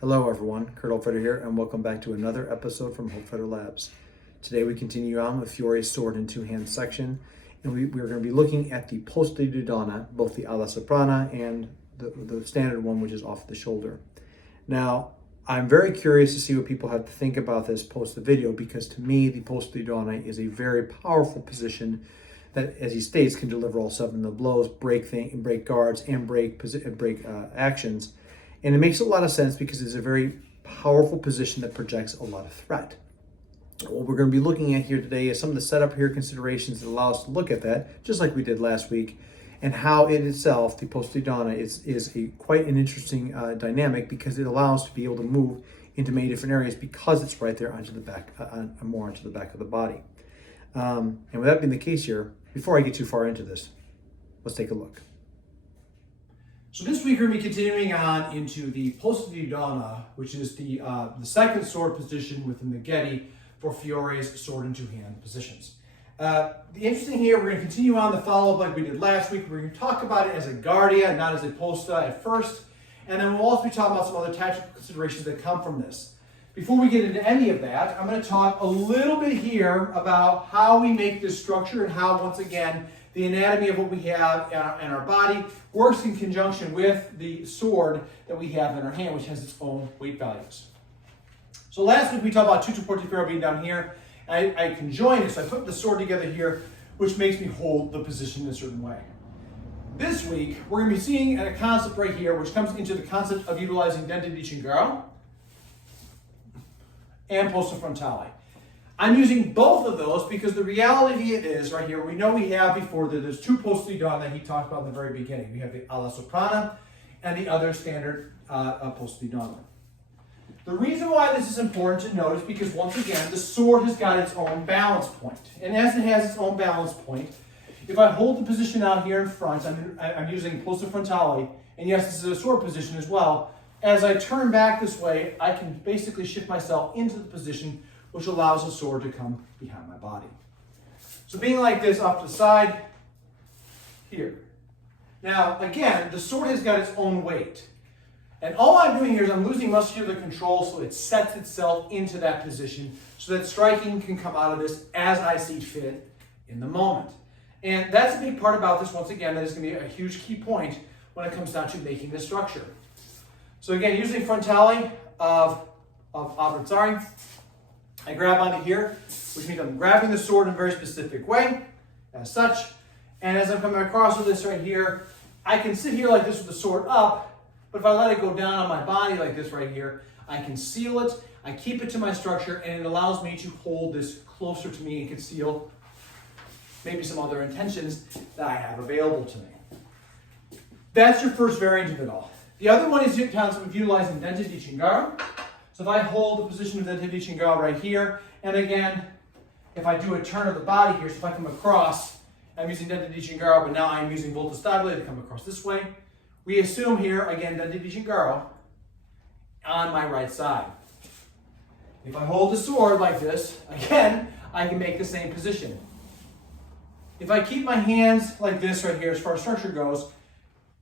Hello everyone, Kurt Holfeder here, and welcome back to another episode from Holfeder Labs. Today we continue on with Fiore's sword in two-hand section, and we're going to be looking at the Posta di Donna, both the alla soprana and the standard one, which is off the shoulder. Now, I'm very curious to see what people have to think about this post the video, because to me, the Posta di Donna is a very powerful position that, as he states, can deliver all 7 of the blows, break guards, and break actions. And it makes a lot of sense because it's a very powerful position that projects a lot of threat. What we're going to be looking at here today is some of the setup here considerations that allow us to look at that, just like we did last week, and how it itself, the Posta di Donna, is quite an interesting dynamic, because it allows us to be able to move into many different areas because it's right there onto the back, more onto the back of the body. And with that being the case here, before I get too far into this, let's take a look. So this week we're going to be continuing on into the Posta di Donna, which is the second sword position within the Getty for Fiore's sword in two-hand positions. The interesting here, we're going to continue on the follow-up like we did last week. We're going to talk about it as a guardia, not as a posta at first, and then we'll also be talking about some other tactical considerations that come from this. Before we get into any of that, I'm going to talk a little bit here about how we make this structure and how, once again, the anatomy of what we have in our body works in conjunction with the sword that we have in our hand, which has its own weight values. So last week we talked about tutto porti ferro being down here. I can join it, so I put the sword together here, which makes me hold the position in a certain way. This week, we're going to be seeing a concept right here, which comes into the concept of utilizing dente di cingaro and posta frontale. I'm using both of those because the reality it is right here, we know we have before that there's two Posta di Donna that he talked about in the very beginning. We have the alla soprana and the other standard Posta di Donna. The reason why this is important to note is because, once again, the sword has got its own balance point. And as it has its own balance point, if I hold the position out here in front, I'm using posta frontale, and yes, this is a sword position as well. As I turn back this way, I can basically shift myself into the position, which allows the sword to come behind my body. So being like this off to the side, here. Now, again, the sword has got its own weight. And all I'm doing here is I'm losing muscular control so it sets itself into that position so that striking can come out of this as I see fit in the moment. And that's a big part about this, once again, that is going to be a huge key point when it comes down to making this structure. So again, using frontale of Abrazare, I grab onto here, which means I'm grabbing the sword in a very specific way, as such. And as I'm coming across with this right here, I can sit here like this with the sword up, but if I let it go down on my body like this right here, I can seal it, I keep it to my structure, and it allows me to hold this closer to me and conceal maybe some other intentions that I have available to me. That's your first variant of it all. The other one is the concept of utilizing dente di cingaro. So if I hold the position of dente di cingaro right here, and again, if I do a turn of the body here, so if I come across, I'm using dente di cingaro, but now I'm using volta stabile to come across this way. We assume here, again, dente di cingaro on my right side. If I hold the sword like this, again, I can make the same position. If I keep my hands like this right here, as far as structure goes,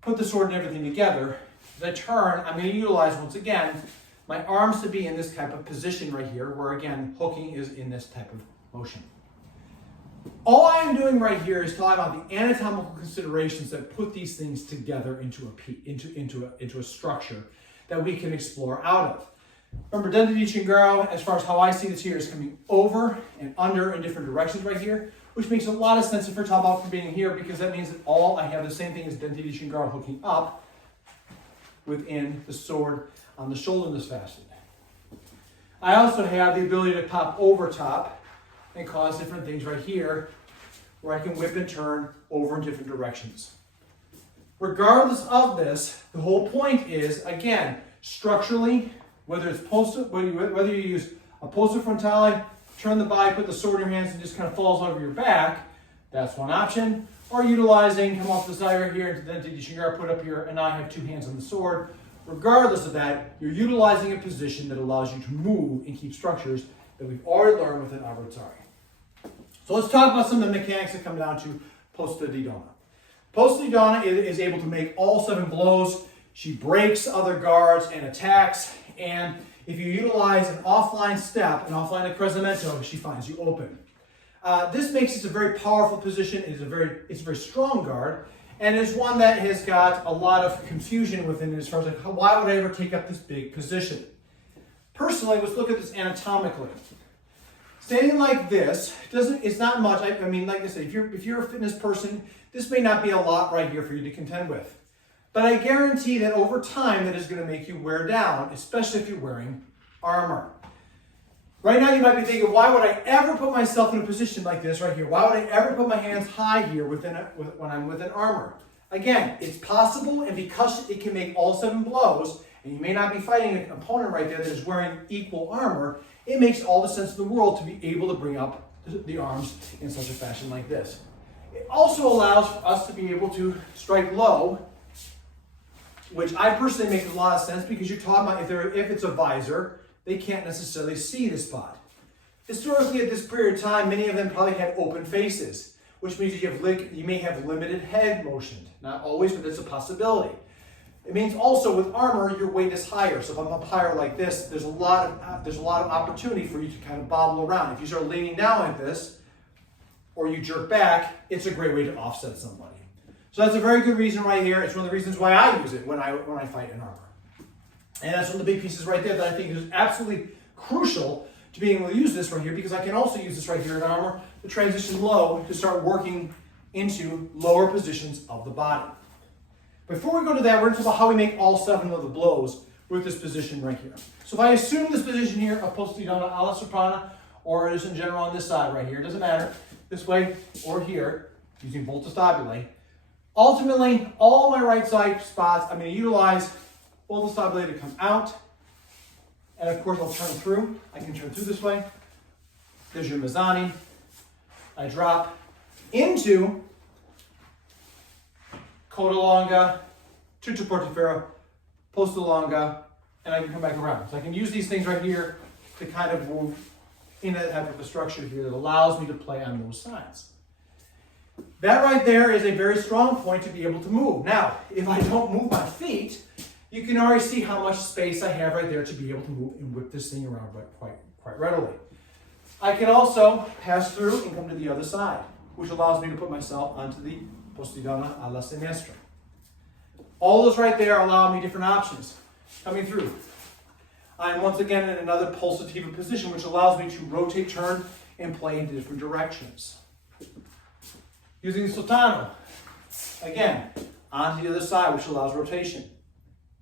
put the sword and everything together, as I turn, I'm going to utilize, once again, my arms to be in this type of position right here, where again, hooking is in this type of motion. All I am doing right here is talking about the anatomical considerations that put these things together into a structure that we can explore out of. Remember, dente di cingaro, as far as how I see this here, is coming over and under in different directions right here, which makes a lot of sense if we're talking about from being here, because that means that I have the same thing as dente di cingaro hooking up within the sword on the shoulder in this fashion. I also have the ability to pop over top and cause different things right here, where I can whip and turn over in different directions. Regardless of this, the whole point is, again, structurally, whether you use a posta frontale, turn the body, put the sword in your hands, and just kind of falls over your back, that's one option. Or utilizing, come off the side right here, into dente di cingaro, put up here, and now I have two hands on the sword. Regardless of that, you're utilizing a position that allows you to move and keep structures that we've already learned within Abrazare. So let's talk about some of the mechanics that come down to Posta di Donna. Posta di Donna is able to make all 7 blows. She breaks other guards and attacks. And if you utilize an offline step, an offline accrescimento, she finds you open. This makes this a very powerful position. It's a very strong guard, and it's one that has got a lot of confusion within it as far as like, why would I ever take up this big position? Personally, let's look at this anatomically. Standing like this it's not much. I mean, like I said, if you're a fitness person, this may not be a lot right here for you to contend with. But I guarantee that over time, that is going to make you wear down, especially if you're wearing armor. Right now, you might be thinking, why would I ever put myself in a position like this right here? Why would I ever put my hands high here when I'm within armor? Again, it's possible, and because it can make all 7 blows, and you may not be fighting an opponent right there that is wearing equal armor, it makes all the sense in the world to be able to bring up the arms in such a fashion like this. It also allows for us to be able to strike low, which I personally makes a lot of sense because you're talking about if it's a visor, they can't necessarily see the spot. Historically, at this period of time, many of them probably had open faces, which means you may have limited head motion. Not always, but it's a possibility. It means also with armor, your weight is higher. So if I'm up higher like this, there's a lot of opportunity for you to kind of bobble around. If you start leaning down like this, or you jerk back, it's a great way to offset somebody. So that's a very good reason right here. It's one of the reasons why I use it when I fight in armor. And that's one of the big pieces right there that I think is absolutely crucial to being able to use this right here, because I can also use this right here in armor to transition low to start working into lower positions of the body. Before we go to that, we're going to talk about how we make all 7 of the blows with this position right here. So if I assume this position here of Posta di Donna alla soprana, or just in general on this side right here, it doesn't matter, this way or here, using volta stabile, ultimately, all my right side spots, I'm going to utilize volta stabile to come out. And of course, I'll turn through. I can turn through this way. There's your mezzani. I drop into coda longa, tutto portaferro, posta longa, and I can come back around. So I can use these things right here to kind of move in that type of a structure here that allows me to play on those sides. That right there is a very strong point to be able to move. Now, if I don't move my feet, you can already see how much space I have right there to be able to move and whip this thing around quite readily. I can also pass through and come to the other side, which allows me to put myself onto the Posta di Donna alla sinistra. All those right there allow me different options coming through. I'm once again in another pulsativa position, which allows me to rotate, turn, and play in different directions. Using the sultano, again, onto the other side, which allows rotation.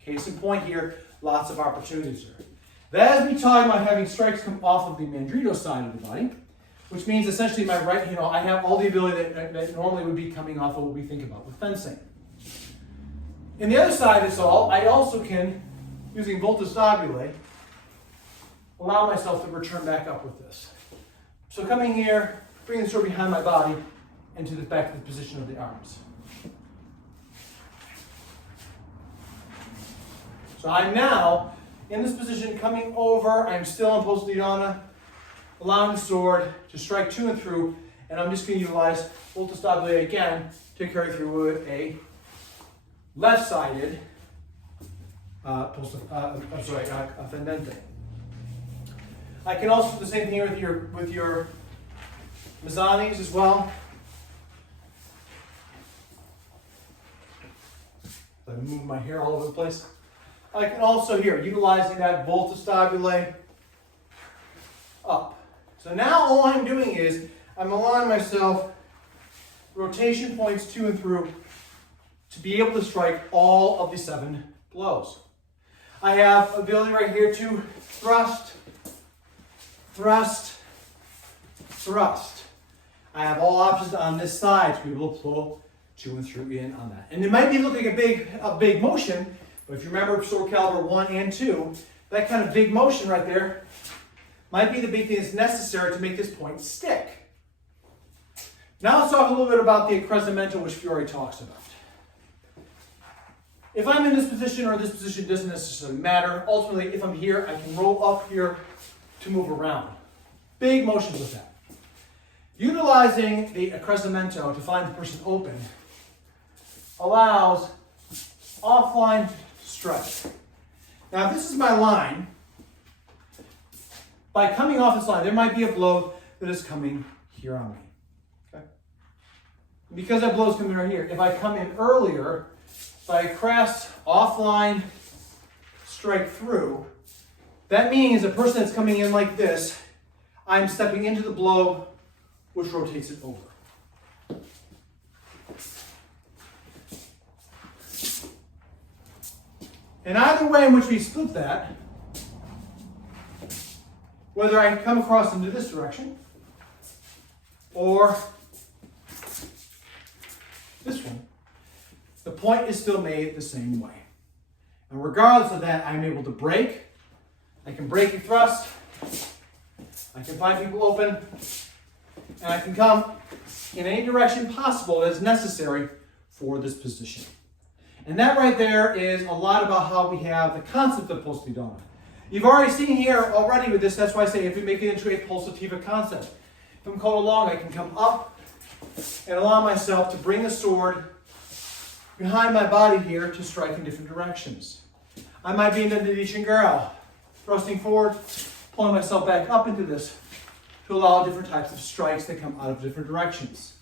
Case in point here, lots of opportunities here. That is me talking about having strikes come off of the mandrito side of the body, which means essentially my right, I have all the ability that normally would be coming off of what we think about with fencing. In the other side of this all, I also can, using volta stabile, allow myself to return back up with this. So coming here, bringing the sword behind my body, and to the back to the position of the arms. So I'm now in this position coming over. I'm still in Posta di Donna, allowing the sword to strike to and through, and I'm just going to utilize volta stabile again to carry through a left-sided fendente. I can also do the same thing here with your mezzanis as well. I move my hair all over the place. I can also here, utilizing that volta stabile up. So now all I'm doing is I'm allowing myself rotation points to and through to be able to strike all of the 7 blows. I have ability right here to thrust, thrust, thrust. I have all options on this side to be able to pull to and through in on that. And it might be looking a big motion, but if you remember sword caliber 1 and 2, that kind of big motion right there might be the big thing that's necessary to make this point stick. Now let's talk a little bit about the accrescimento, which Fiore talks about. If I'm in this position or this position doesn't necessarily matter. Ultimately, if I'm here, I can roll up here to move around. Big motions with that. Utilizing the accrescimento to find the person open allows offline strike. Now, if this is my line, by coming off this line, there might be a blow that is coming here on me. Okay? Because that blow is coming right here, if I come in earlier, if I crest offline, strike through, that means a person that's coming in like this, I'm stepping into the blow, which rotates it over. And either way in which we split that, whether I come across into this direction or this one, the point is still made the same way. And regardless of that, I'm able to break. I can break and thrust. I can find people open. And I can come in any direction possible that is necessary for this position. And that right there is a lot about how we have the concept of Posta di Donna. You've already seen here already with this, that's why I say if we make it into a pulsativa concept. If I'm called along, I can come up and allow myself to bring the sword behind my body here to strike in different directions. I might be in the Dicingaro, thrusting forward, pulling myself back up into this to allow different types of strikes that come out of different directions.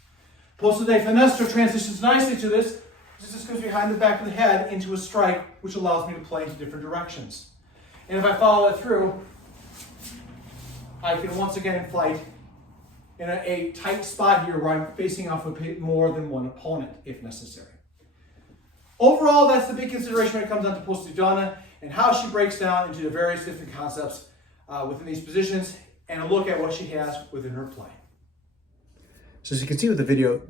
Posta di Finestra transitions nicely to this. This goes behind the back of the head into a strike, which allows me to play into different directions. And if I follow it through, I can once again in flight in a tight spot here where I'm facing off with more than one opponent if necessary. Overall, that's the big consideration when it comes down to Posta di Donna and how she breaks down into the various different concepts within these positions and a look at what she has within her play. So as you can see with the video,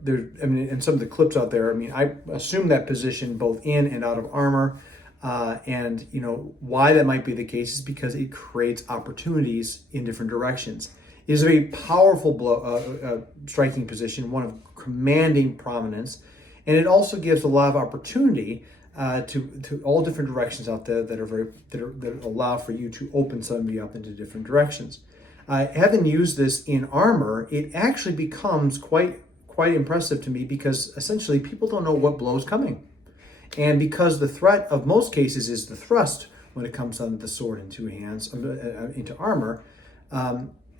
and some of the clips out there, I assume that position both in and out of armor. And why that might be the case is because it creates opportunities in different directions. It is a very powerful striking position, one of commanding prominence, and it also gives a lot of opportunity to all different directions out there that allow for you to open somebody up into different directions. Having used this in armor, it actually becomes quite impressive to me because essentially people don't know what blow is coming. And because the threat of most cases is the thrust when it comes under the sword in two hands, into armor,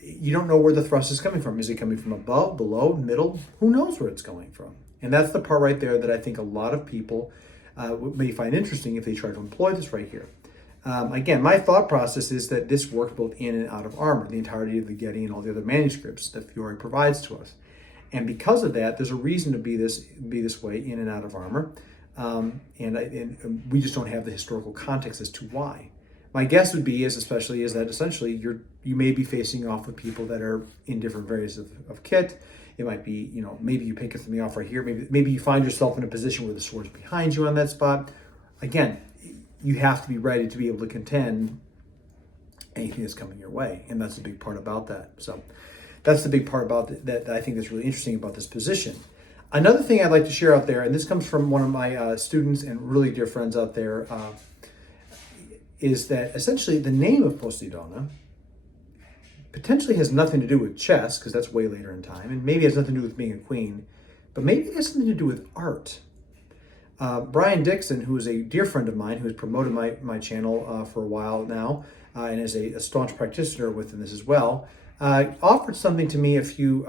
you don't know where the thrust is coming from. Is it coming from above, below, middle? Who knows where it's going from? And that's the part right there that I think a lot of people may find interesting if they try to employ this right here. Again, my thought process is that this works both in and out of armor, the entirety of the Getty and all the other manuscripts that Fiore provides to us. And because of that, there's a reason to be this way in and out of armor. And we just don't have the historical context as to why. My guess would be that essentially you may be facing off with people that are in different variants of kit. It might be, maybe you pick something off right here. Maybe you find yourself in a position where the sword's behind you on that spot. Again, you have to be ready to be able to contend anything that's coming your way. And that's a big part about that. So that's the big part about that I think is really interesting about this position. Another thing I'd like to share out there, and this comes from one of my students and really dear friends out there, is that essentially the name of Posta di Donna potentially has nothing to do with chess, because that's way later in time, and maybe has nothing to do with being a queen, but maybe it has something to do with art. Brian Dixon, who is a dear friend of mine, who has promoted my channel for a while now, and is a staunch practitioner within this as well, offered something to me a few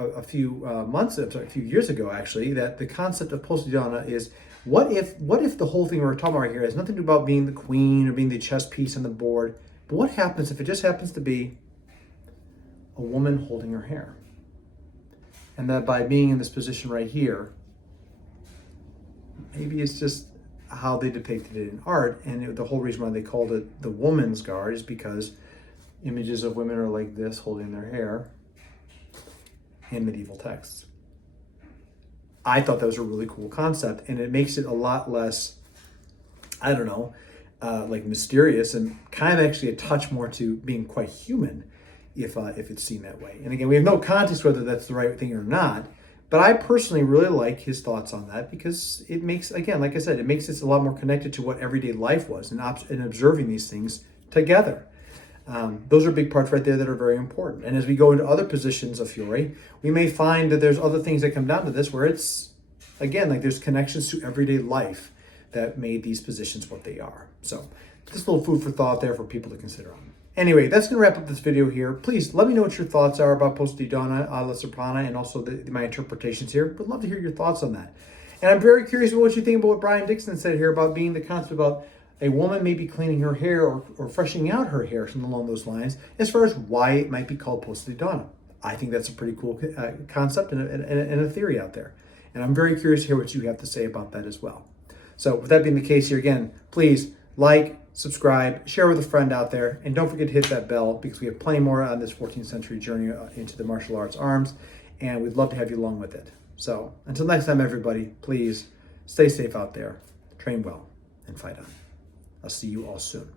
years ago, actually, that the concept of Posta di Donna is, what if the whole thing we're talking about here has nothing to do about being the queen or being the chess piece on the board, but what happens if it just happens to be a woman holding her hair? And that by being in this position right here, maybe it's just how they depicted it in art, and the whole reason why they called it the woman's guard is because images of women are like this, holding their hair, in medieval texts. I thought that was a really cool concept, and it makes it a lot less, like mysterious, and kind of actually a touch more to being quite human, if it's seen that way. And again, we have no context whether that's the right thing or not, but I personally really like his thoughts on that because it makes, again, like I said, it makes it a lot more connected to what everyday life was and observing these things together. Those are big parts right there that are very important. And as we go into other positions of Fiore, we may find that there's other things that come down to this where it's, again, like there's connections to everyday life that made these positions what they are. So just a little food for thought there for people to consider on. Anyway, that's going to wrap up this video here. Please let me know what your thoughts are about Posta di Donna, alla soprana, and also my interpretations here. Would love to hear your thoughts on that. And I'm very curious about what you think about what Brian Dixon said here about being the concept about a woman maybe cleaning her hair or freshening out her hair, something along those lines, as far as why it might be called Posta di Donna. I think that's a pretty cool concept and a theory out there. And I'm very curious to hear what you have to say about that as well. So with that being the case here, again, please like, subscribe, share with a friend out there, and don't forget to hit that bell because we have plenty more on this 14th century journey into the martial arts arms, and we'd love to have you along with it. So until next time, everybody, please stay safe out there, train well, and fight on. I'll see you all soon.